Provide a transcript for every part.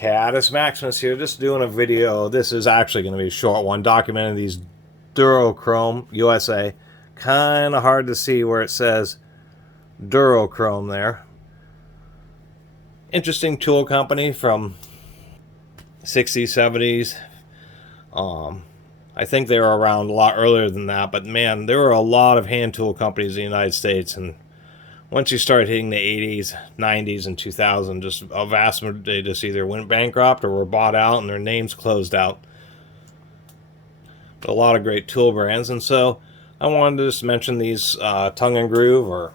Catus Maximus here, just doing a video. This is actually going to be a short one, documenting these Duro-Chrome USA. Kind of hard to see where it says Duro-Chrome there. Interesting tool company from 60s, 70s. I think they were around a lot earlier than that, but man, there were a lot of hand tool companies in the United States, and once you start hitting the 80s, 90s, and 2000, just a vast majority just either went bankrupt or were bought out and their names closed out. But a lot of great tool brands, and so I wanted to just mention these tongue and groove or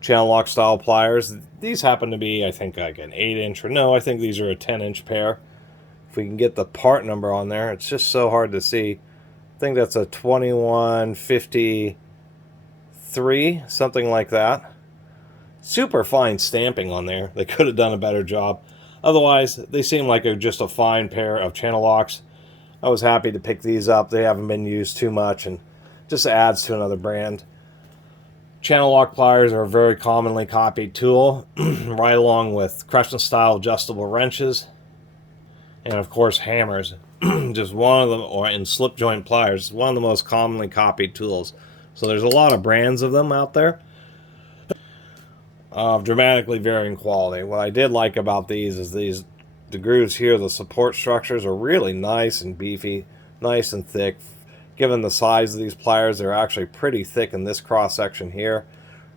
channel lock style pliers. These happen to be, I think, like an 8-inch, or no, I think these are a 10-inch pair. If we can get the part number on there, it's just so hard to see. I think that's a 2153, something like that. Super fine stamping on there. They could have done a better job. Otherwise, they seem like they're just a fine pair of channel locks. I was happy to pick these up. They haven't been used too much and just adds to another brand. Channel lock pliers are a very commonly copied tool, right along with Crescent style adjustable wrenches, and of course hammers. Just one of them, or in slip joint pliers, one of the most commonly copied tools. So there's a lot of brands of them out there of dramatically varying quality. What I did like about these is the grooves here, the support structures are really nice and beefy, nice and thick. Given the size of these pliers, they're actually pretty thick in this cross section here.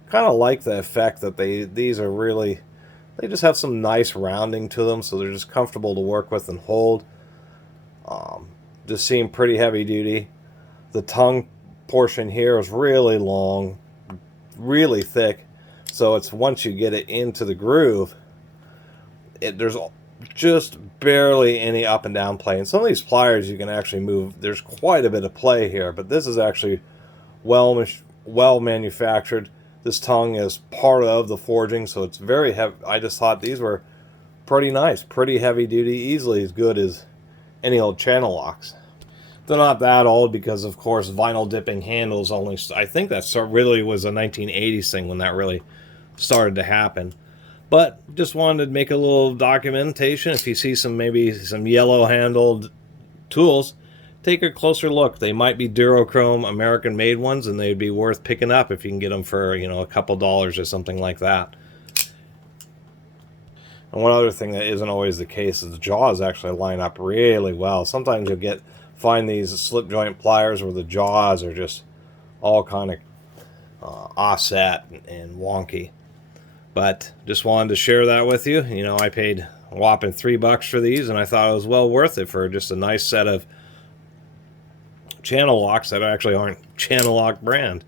Kind of like the effect that these are really, they just have some nice rounding to them, so they're just comfortable to work with and hold. Just seem pretty heavy duty. The tongue portion here is really long, really thick, so it's once you get it into the groove, there's just barely any up and down play. And some of these pliers you can actually move. There's quite a bit of play here, but this is actually well manufactured. This tongue is part of the forging, so it's very heavy. I just thought these were pretty nice, pretty heavy duty, easily as good as any old channel locks. They're not that old because, of course, vinyl dipping handles only, I think that really was a 1980s thing when that really started to happen. But just wanted to make a little documentation. If you see maybe some yellow handled tools, take a closer look. They might be Duro-Chrome American made ones, and they'd be worth picking up if you can get them for, you know, a couple dollars or something like that. And one other thing that isn't always the case is the jaws actually line up really well. Sometimes you'll find these slip joint pliers where the jaws are just all kind of offset and wonky. But just wanted to share that with you. You know, I paid a whopping $3 for these, and I thought it was well worth it for just a nice set of channel locks that actually aren't channel lock brand.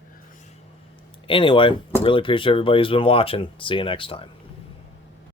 Anyway, really appreciate everybody who's been watching. See you next time.